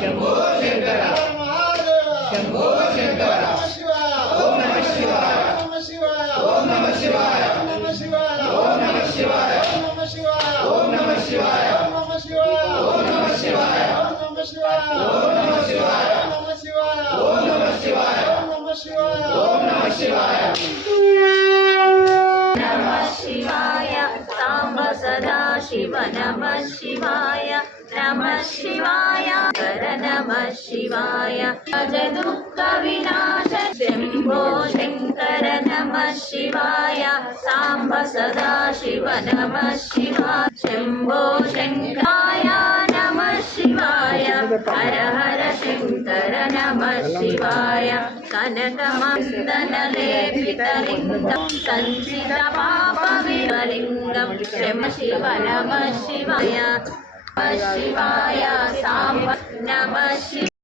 शंभो शंकर शंभो शंकर ओम नमः शिवाय ओम नमः शिवाय ओम नमः शिवाय ओम नमः शिवाय ओम नमः शिवाय ओम नमः शिवाय ओम नमः शिवाय ओम नमः शिवाय ओम नमः शिवाय ओम नमः शिवाय ओम नमः शिवाय ओम नमः शिवाय ओम नमः शिवाय नमः शिवाय सांब सदा शिव नमः शिवाय नमः शिवाय हर नमः शिवाय अज दुःख विनाश शंभो शंकर नमः शिवाय सांब सदा शिव नमः शिवाय शंभो शंकराय नमः शिवाय हर हर शंकर नमः शिवाय कनकमण्डललेपितलिङ्गं सञ्चितपापविहलिङ्गं शं शिव नमः शिवाय सांब नमः शिवाय।